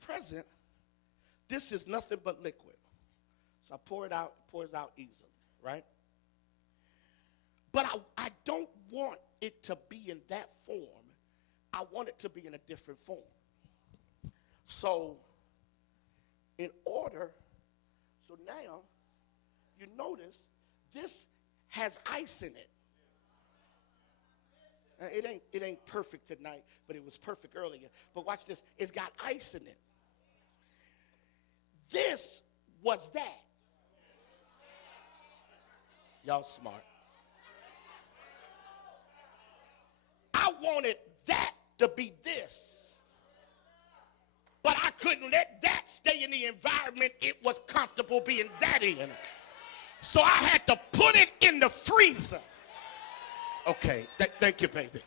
present, this is nothing but liquid. So I pour it out, it pours out easily, right? But I don't want it to be in that form. I want it to be in a different form. So so now, you notice this has ice in it. It ain't perfect tonight, but it was perfect earlier. But watch this. It's got ice in it. This was that. Y'all smart. I wanted that to be this. But I couldn't let that stay in the environment it was comfortable being that in. So I had to put it in the freezer. Okay, thank you, baby.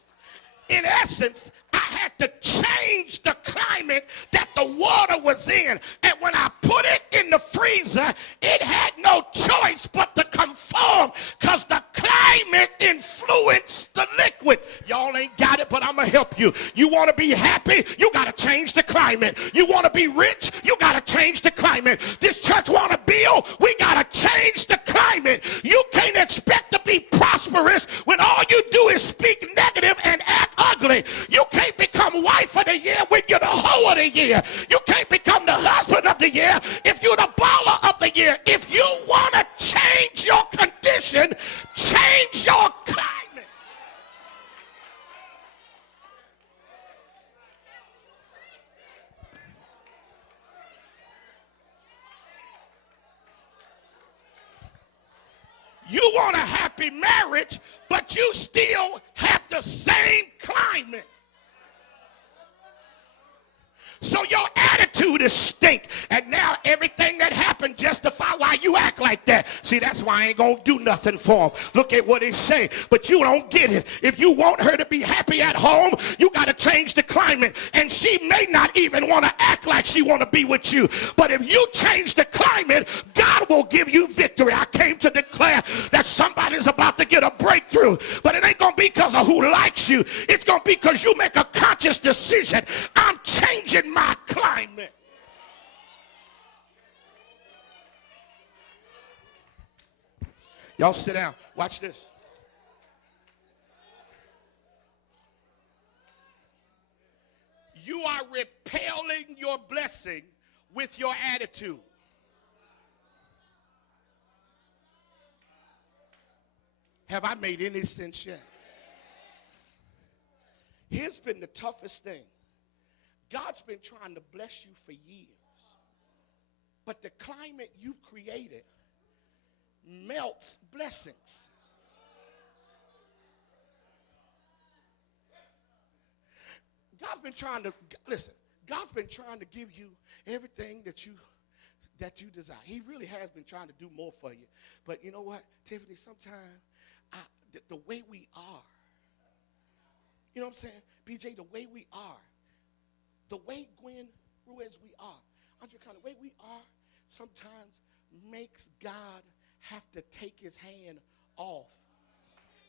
In essence, I had to change the climate that the water was in. And when I put it in the freezer, it had no choice but to conform because the climate influenced the liquid. Y'all ain't got it, but I'm going to help you. You want to be happy? You got to change the climate. You want to be rich? You got to change the climate. This church want to build? We got to change the climate. You can't expect to be prosperous when all you do is speak negative and act ugly. You can't become wife of the year when you're the hoe of the year. You can't become the husband of the year if you're the baller of the year. If you want to change your condition, change your climate. You want a happy marriage, but you still have the same climate. So your attitude is stink. And now everything that happened justify why you act like that. See, that's why I ain't going to do nothing for him. Look at what he say. But you don't get it. If you want her to be happy at home, you got to change the climate. And she may not even want to act like she want to be with you. But if you change the climate, God will give you victory. I came to declare that somebody's about to get a breakthrough. But it ain't going to be because of who likes you. It's going to be because you make a conscious decision. I'm changing my climate. Y'all sit down. Watch this. You are repelling your blessing with your attitude. Have I made any sense yet? Here's been the toughest thing. God's been trying to bless you for years. But the climate you've created melts blessings. God's been trying to, listen, God's been trying to give you everything that you desire. He really has been trying to do more for you. But you know what, Tiffany, sometimes the way we are, you know what I'm saying? BJ, the way we are, the way Gwen Ruiz we are, Andre Conner, the way we are sometimes makes God have to take his hand off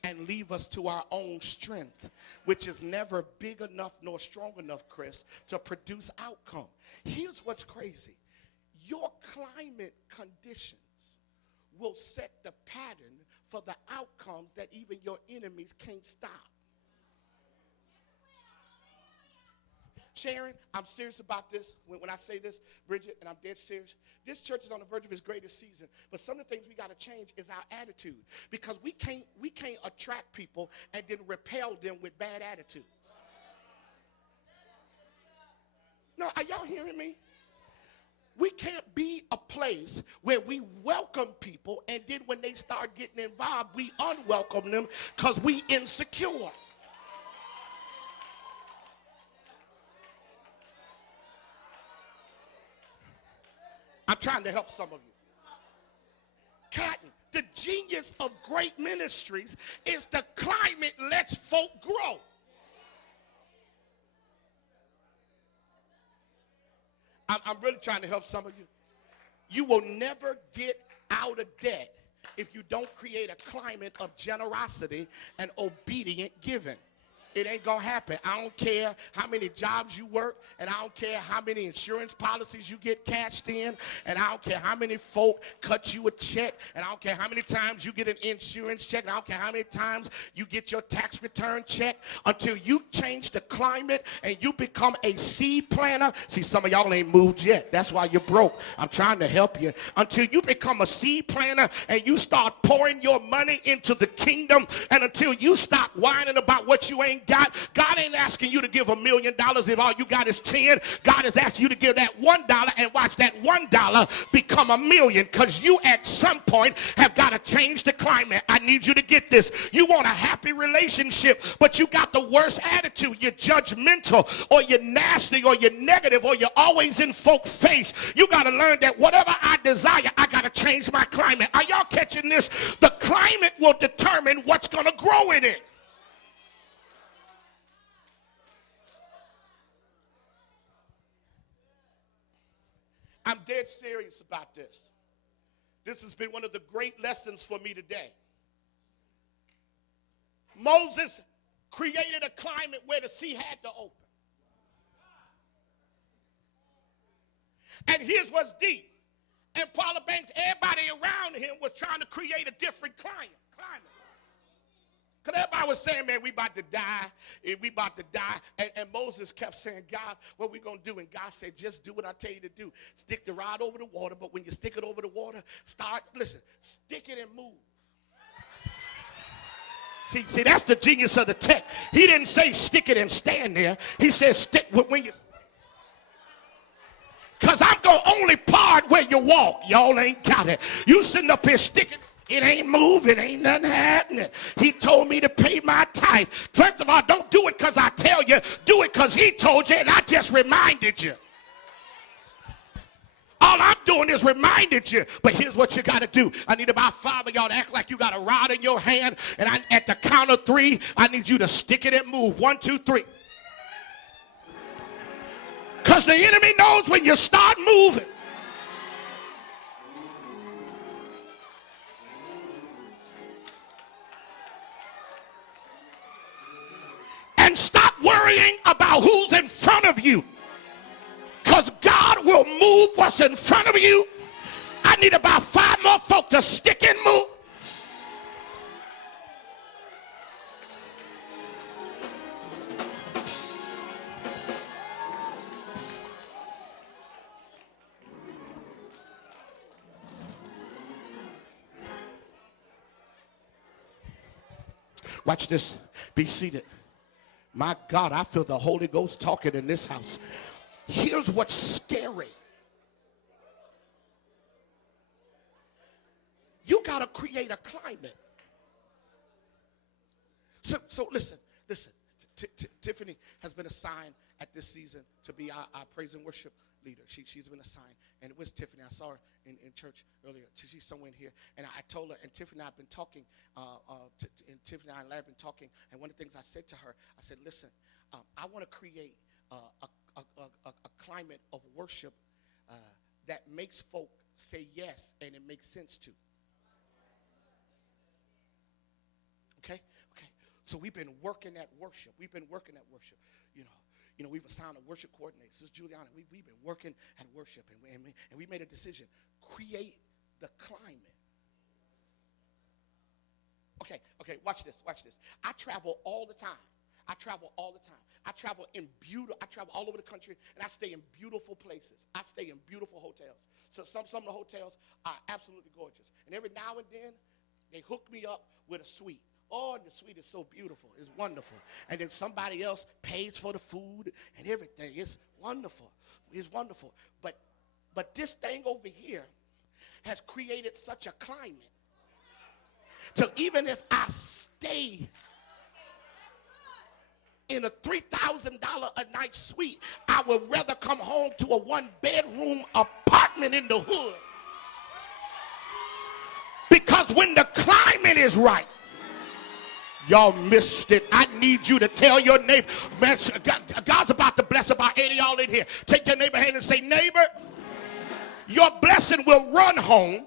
and leave us to our own strength, which is never big enough nor strong enough, Chris, to produce outcome. Here's what's crazy. Your climate conditions will set the pattern for the outcomes that even your enemies can't stop. Sharon, I'm serious about this. When I say this, Bridget, and I'm dead serious. This church is on the verge of its greatest season. But some of the things we got to change is our attitude. Because we can't attract people and then repel them with bad attitudes. No, are y'all hearing me? We can't be a place where we welcome people and then when they start getting involved, we unwelcome them because we insecure. I'm trying to help some of you. Cotton, the genius of great ministries is the climate lets folk grow. I'm really trying to help some of you. You will never get out of debt if you don't create a climate of generosity and obedient giving. It ain't gonna happen. I don't care how many jobs you work, and I don't care how many insurance policies you get cashed in, and I don't care how many folk cut you a check, and I don't care how many times you get an insurance check, and I don't care how many times you get your tax return check, until you change the climate and you become a seed planter. See, some of y'all ain't moved yet. That's why you're broke. I'm trying to help you. Until you become a seed planter and you start pouring your money into the kingdom, and until you stop whining about what you ain't got. God ain't asking you to give $1 million if all you got is 10. God is asking you to give that $1 and watch that $1 become $1 million, because you at some point have got to change the climate. I need you to get this. You want a happy relationship, but you got the worst attitude. You're judgmental, or you're nasty, or you're negative, or you're always in folks' face. You got to learn that whatever I desire, I got to change my climate. Are y'all catching this? The climate will determine what's going to grow in it. I'm dead serious about this. This has been one of the great lessons for me today. Moses created a climate where the sea had to open. And here's what's deep. And Paula Banks, everybody around him was trying to create a different climate. Because everybody was saying, man, we about to die. We about to die. And Moses kept saying, God, what we going to do? And God said, just do what I tell you to do. Stick the rod over the water. But when you stick it over the water, stick it and move. See, that's the genius of the text. He didn't say stick it and stand there. He said stick when you. Because I'm going to only part where you walk. Y'all ain't got it. You sitting up here sticking. It ain't moving. Ain't nothing happening. He told me to pay my tithe. First of all, don't do it because I tell you. Do it because he told you and I just reminded you. All I'm doing is reminded you. But here's what you got to do. I need about 5 of y'all to act like you got a rod in your hand. And at the count of 3, I need you to stick it and move. 1, 2, 3. Because the enemy knows when you start moving. And stop worrying about who's in front of you, because God will move what's in front of you. I need about 5 more folk to stick and move. Watch this. Be seated. My God, I feel the Holy Ghost talking in this house. Here's what's scary. You got to create a climate. So listen. Tiffany has been assigned at this season to be our praise and worship leader. She's been assigned. And it was Tiffany. I saw her in church earlier. She's somewhere in here. And I told her, and Tiffany and I have been talking, and Tiffany and I have been talking. And one of the things I said to her, I said, listen, I want to create a climate of worship that makes folk say yes and it makes sense to. Okay? So we've been working at worship. You know, we've assigned a worship coordinator. This is Juliana. We've been working at worship, and we made a decision. Create the climate. Okay, watch this. I travel all the time. I travel all over the country, and I stay in beautiful places. I stay in beautiful hotels. So some of the hotels are absolutely gorgeous. And every now and then, they hook me up with a suite. Oh, the suite is so beautiful. It's wonderful. And then somebody else pays for the food and everything. It's wonderful. But this thing over here has created such a climate. So even if I stay in a $3,000 a night suite, I would rather come home to a 1-bedroom apartment in the hood. Because when the climate is right, y'all missed it. I need you to tell your neighbor, man, God's about to bless about 80 of y'all in here. Take your neighbor's hand and say, neighbor, your blessing will run home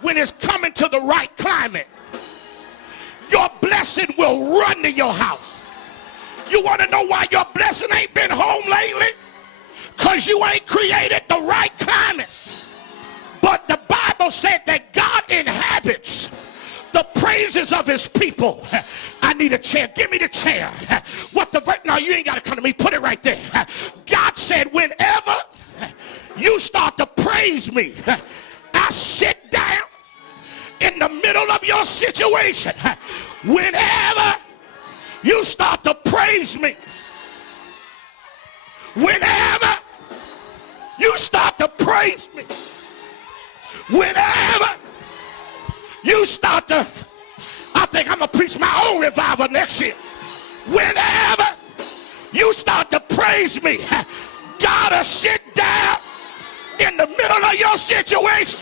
when it's coming to the right climate. Your blessing will run to your house You want to know why your blessing ain't been home lately? Because you ain't created the right climate. But the Bible said that God inhabits the praises of his people. I need a chair. Give me the chair. What the verse? No, you ain't got to come to me. Put it right there. God said, whenever you start to praise me, I sit down in the middle of your situation. Whenever you start to praise me, whenever you start to praise me, whenever you start to, I think I'm going to preach my own revival next year. Whenever you start to praise me, gotta sit down in the middle of your situation.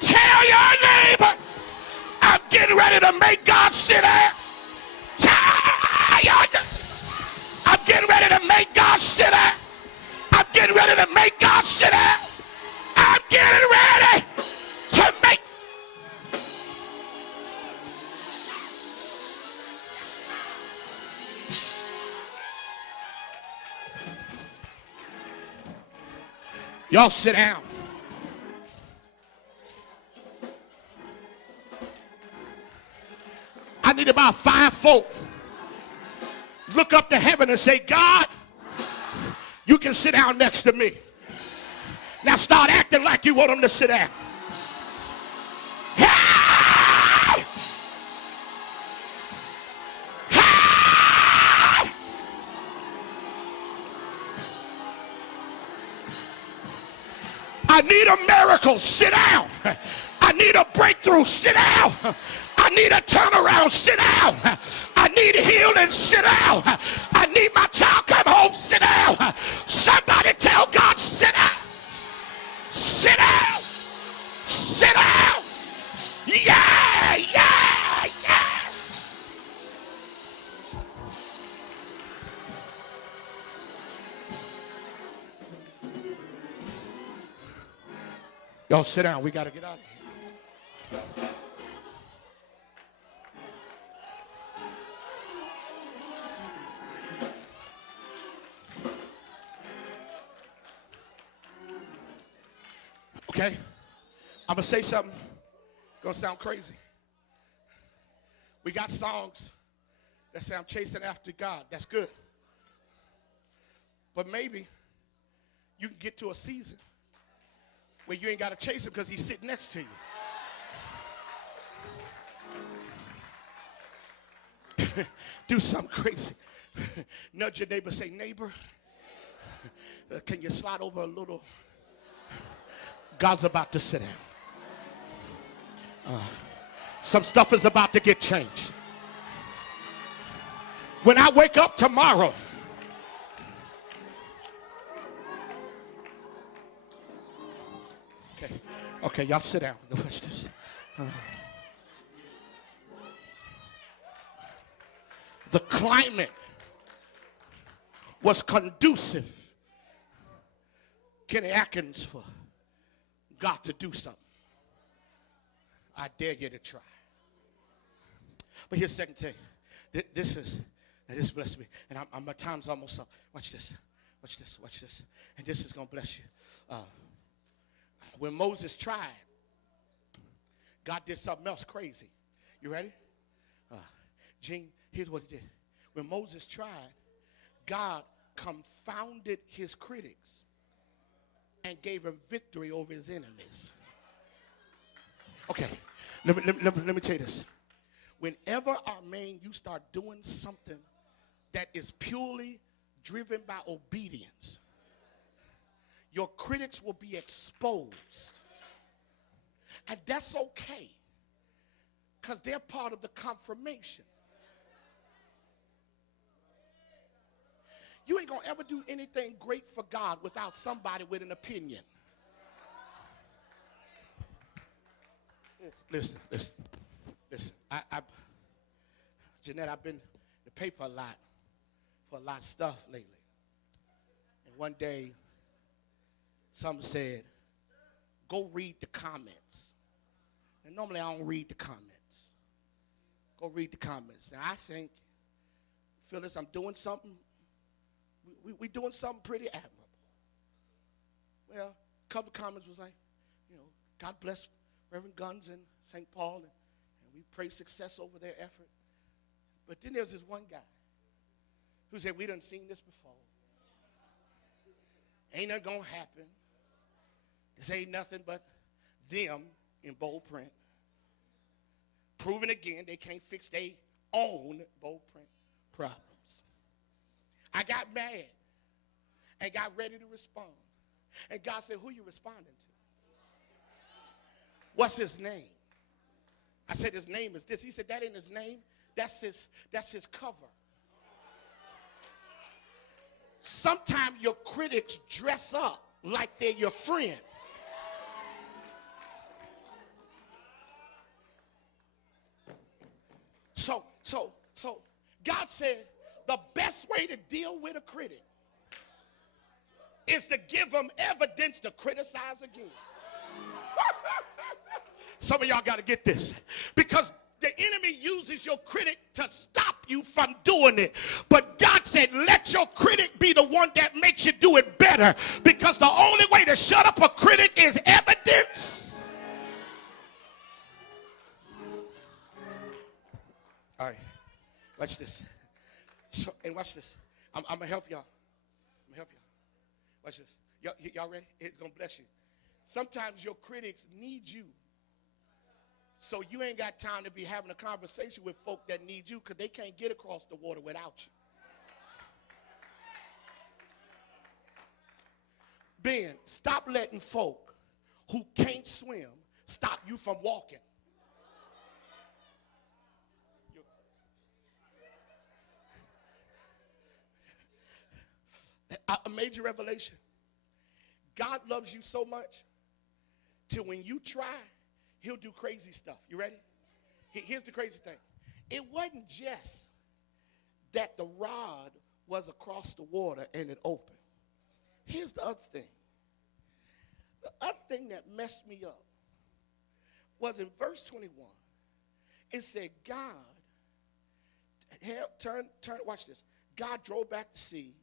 Tell your neighbor, I'm getting ready to make God sit down. I'm getting ready to make God sit down. I'm getting ready to make God sit down. I'm getting ready to make. Y'all sit down. I need about 5 folk. Look up to heaven and say, God, you can sit down next to me. Now start acting like you want them to sit down. Hey! Hey! I need a miracle. Sit down. I need a breakthrough. Sit down. I need a turnaround. Sit down. I need healing. Sit down. I need my child come home. Sit down. Somebody tell God, sit down. Sit down. Sit down. Yeah, yeah, yeah. Y'all sit down. We got to get out of here. Okay, I'm going to say something. Going to sound crazy. We got songs that say I'm chasing after God. That's good. But maybe you can get to a season where you ain't got to chase him because he's sitting next to you. Do something crazy. Nudge your neighbor, say, neighbor, can you slide over a little? God's about to sit down. Some stuff is about to get changed. When I wake up tomorrow, okay, y'all sit down. Watch this. The climate was conducive. Kenny Atkins for God to do something. I dare you to try. But here's the second thing. This blessed me. And my time's almost up. Watch this. Watch this. Watch this. And this is going to bless you. When Moses tried, God did something else crazy. You ready? Gene, here's what he did. When Moses tried, God confounded his critics and gave him victory over his enemies. Okay, let me tell you this. Whenever, you start doing something that is purely driven by obedience, your critics will be exposed. And that's okay, because they're part of the confirmation. You ain't going to ever do anything great for God without somebody with an opinion. Listen. Jeanette, I've been in the paper a lot for a lot of stuff lately. And one day, some said, go read the comments. And normally I don't read the comments. Go read the comments. Now I think Phyllis, I'm doing something. We doing something pretty admirable. Well, a couple of comments was like, God bless Reverend Guns and St. Paul, and we pray success over their effort. But then there's this one guy who said, we done seen this before. Ain't nothing gonna happen. This ain't nothing but them in bold print. Proving again they can't fix their own bold print problems. I got mad and got ready to respond. And God said, who you responding to? What's his name? I said, his name is this. He said, that ain't his name. That's his cover. Sometimes your critics dress up like they're your friend. So God said the best way to deal with a critic is to give them evidence to criticize again. Some of y'all got to get this, because the enemy uses your critic to stop you from doing it. But God said, let your critic be the one that makes you do it better, because the only way to shut up a critic is evidence. All right, watch this. And watch this. I'm going to help y'all. Watch this. Y'all ready? It's going to bless you. Sometimes your critics need you. So you ain't got time to be having a conversation with folk that need you, because they can't get across the water without you. Ben, stop letting folk who can't swim stop you from walking. A major revelation. God loves you so much till when you try, he'll do crazy stuff. You ready? Here's the crazy thing. It wasn't just that the rod was across the water and it opened. Here's the other thing. The other thing that messed me up was in verse 21. It said God, watch this. God drove back the sea,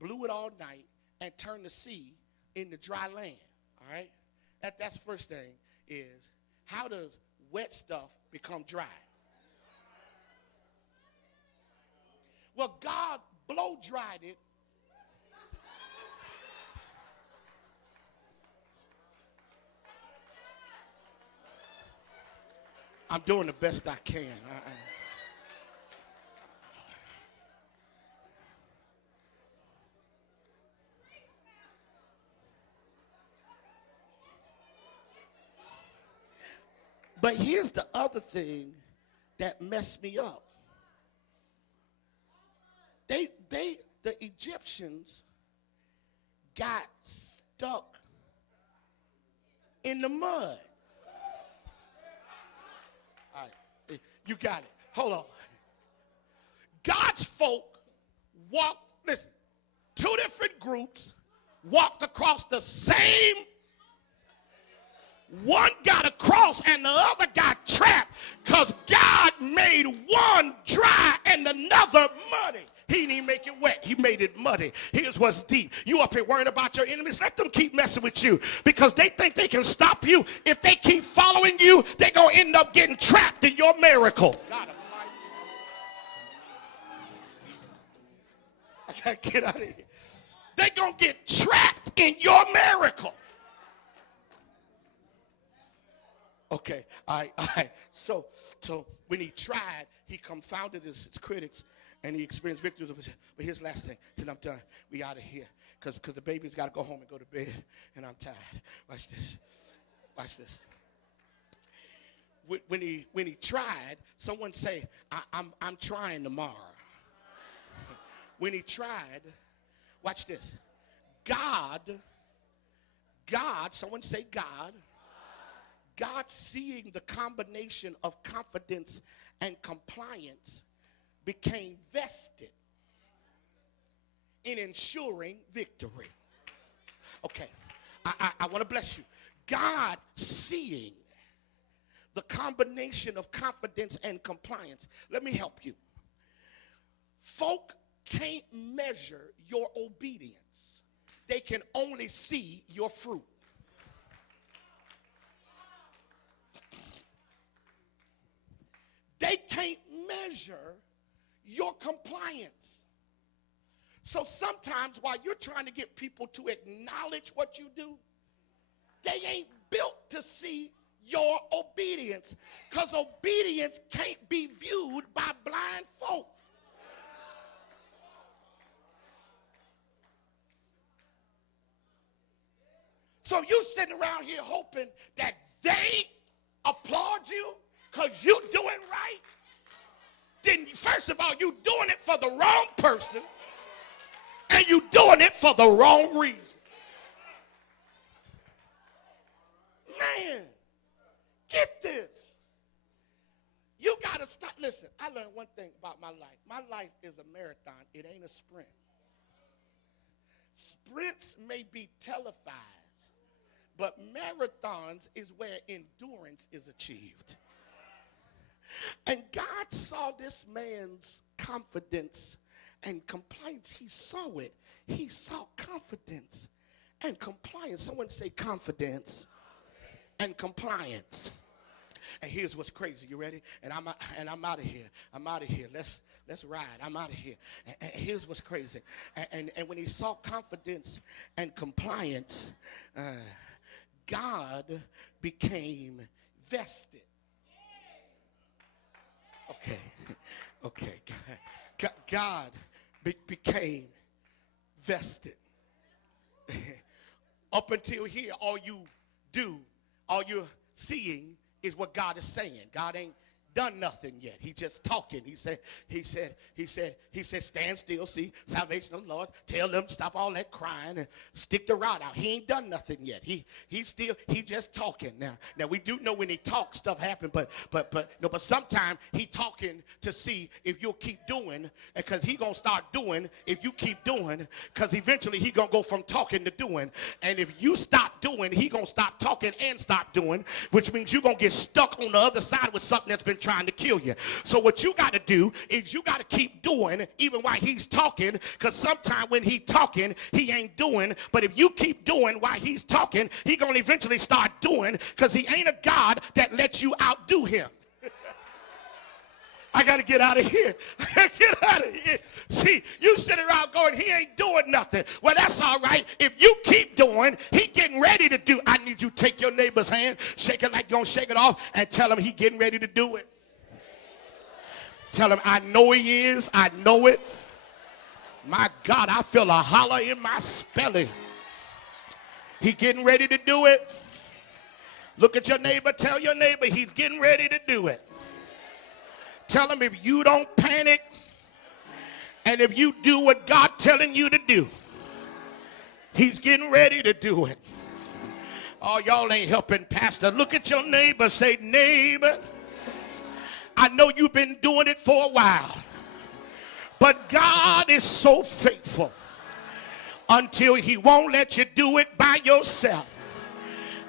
blew it all night, and turned the sea into dry land. All right? That's the first thing is, how does wet stuff become dry? Well, God blow dried it. I'm doing the best I can. But here's the other thing that messed me up. The Egyptians got stuck in the mud. All right, you got it. Hold on. God's folk walked, listen, two different groups walked across the same. One got across and the other got trapped, because God made one dry and another muddy. He didn't make it wet. He made it muddy. Here's what's deep. You up here worrying about your enemies. Let them keep messing with you, because they think they can stop you. If they keep following you, they're going to end up getting trapped in your miracle. God, I got to get out of here. They're going to get trapped in your miracle. Okay, all right. So when he tried, he confounded his critics, and he experienced victories. But here's the last thing. Till I'm done, we out of here, because the baby's got to go home and go to bed, and I'm tired. Watch this. When he tried, someone say, I'm trying tomorrow. When he tried, watch this. God, someone say God. God, seeing the combination of confidence and compliance, became vested in ensuring victory. Okay, I want to bless you. God, seeing the combination of confidence and compliance. Let me help you. Folk can't measure your obedience. They can only see your fruit. They can't measure your compliance. So sometimes while you're trying to get people to acknowledge what you do, they ain't built to see your obedience, because obedience can't be viewed by blind folk. So you sitting around here hoping that they applaud you because you doing right. Then first of all, you doing it for the wrong person, and you doing it for the wrong reason. Man, get this. You got to stop. Listen, I learned one thing about my life. My life is a marathon. It ain't a sprint. Sprints may be televised, but marathons is where endurance is achieved. And God saw this man's confidence and compliance. He saw it. He saw confidence and compliance. Someone say confidence and compliance. And here's what's crazy. You ready? And I'm out of here. I'm out of here. Let's ride. I'm out of here. And here's what's crazy. And when he saw confidence and compliance, God became vested. Okay. God became vested. Up until here, all you're seeing is what God is saying. God ain't done nothing yet. He just talking. He said, stand still, see salvation of the Lord. Tell them stop all that crying and stick the rod out. He ain't done nothing yet. He just talking. Now we do know when he talks, stuff happen, but sometimes he talking to see if you'll keep doing, because he gonna start doing if you keep doing, because eventually he gonna go from talking to doing. And if you stop doing, he gonna stop talking and stop doing, which means you're gonna get stuck on the other side with something that's been trying to kill you. So what you got to do is you got to keep doing even while he's talking, because sometimes when he's talking, he ain't doing. But if you keep doing while he's talking, he going to eventually start doing, because he ain't a God that lets you outdo him. I got to get out of here. Get out of here. See, you sit around going, he ain't doing nothing. Well, that's all right. If you keep doing, he getting ready to do. I need you to take your neighbor's hand, shake it like you're going to shake it off, and tell him he getting ready to do it. Tell him, I know he is. I know it. My God, I feel a holler in my belly. He getting ready to do it. Look at your neighbor. Tell your neighbor he's getting ready to do it. Tell him, if you don't panic and if you do what God telling you to do, he's getting ready to do it. Oh, y'all ain't helping, Pastor. Look at your neighbor. Say, neighbor, I know you've been doing it for a while, but God is so faithful until he won't let you do it by yourself.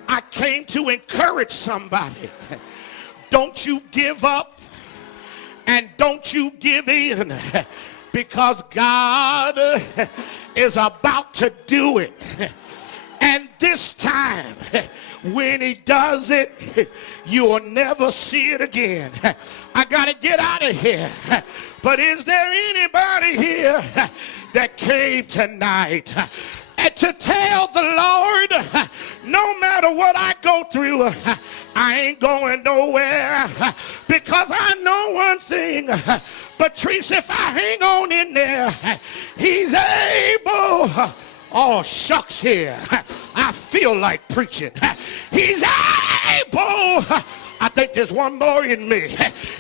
I came to encourage somebody. Don't you give up. And don't you give in, because God is about to do it. And this time, when he does it, you'll never see it again. I got to get out of here. But is there anybody here that came tonight and to tell the Lord, no matter what I go through, I ain't going nowhere, because I know one thing, Patrice, if I hang on in there, he's able. Oh, shucks here. I feel like preaching. He's able. I think there's one more in me.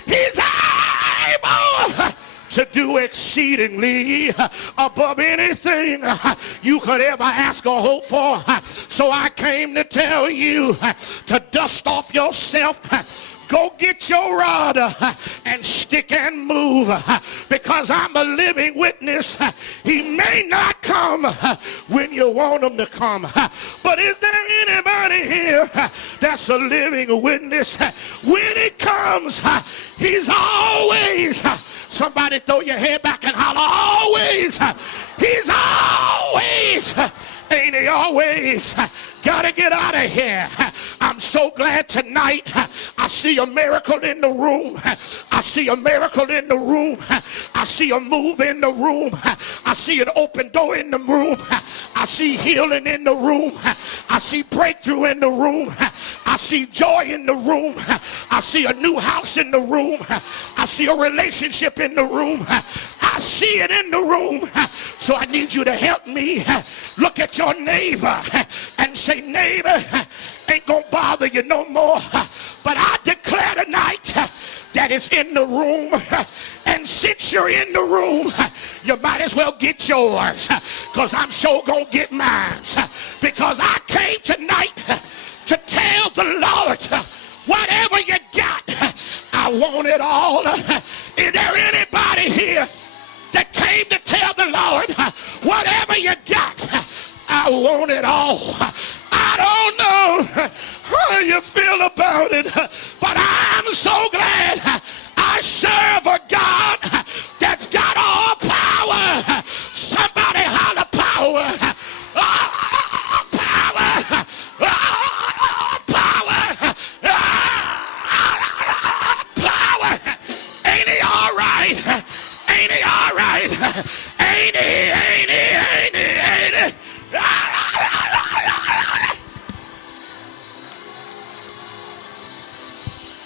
He's able to do exceedingly above anything you could ever ask or hope for. So I came to tell you to dust off yourself. Go get your rod and stick and move, because I'm a living witness. He may not come when you want him to come, but is there anybody here that's a living witness? When he comes, he's always Somebody throw your head back and holler, always. He's always. Ain't he always? Gotta get out of here. I'm so glad tonight I see a miracle in the room. I see a miracle in the room. I see a move in the room. I see an open door in the room. I see healing in the room. I see breakthrough in the room. I see joy in the room. I see a new house in the room. I see a relationship in the room. I see it in the room. So I need you to help me. Look at your neighbor and say, neighbor, ain't gonna bother you no more. But I declare tonight that it's in the room. And since you're in the room, you might as well get yours, because I'm sure gonna get mine. Because I came tonight to tell the Lord, whatever you got, I want it all. Is there anybody here that came to tell the Lord, whatever you got, I want it all? I don't know how you feel about it, but I'm so glad I serve a God that's got all power. Somebody holler power. Power. Power. Power. Ain't he all right? Ain't he all right? Ain't he? Ain't he? Ain't he? Ain't he?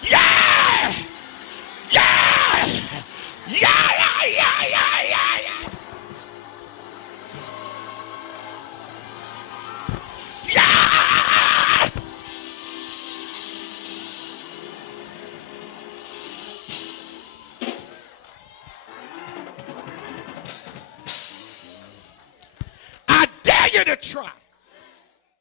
Yeah! Yeah! Yeah! Yeah! Yeah! Yeah! Yeah! Yeah! I dare you to try.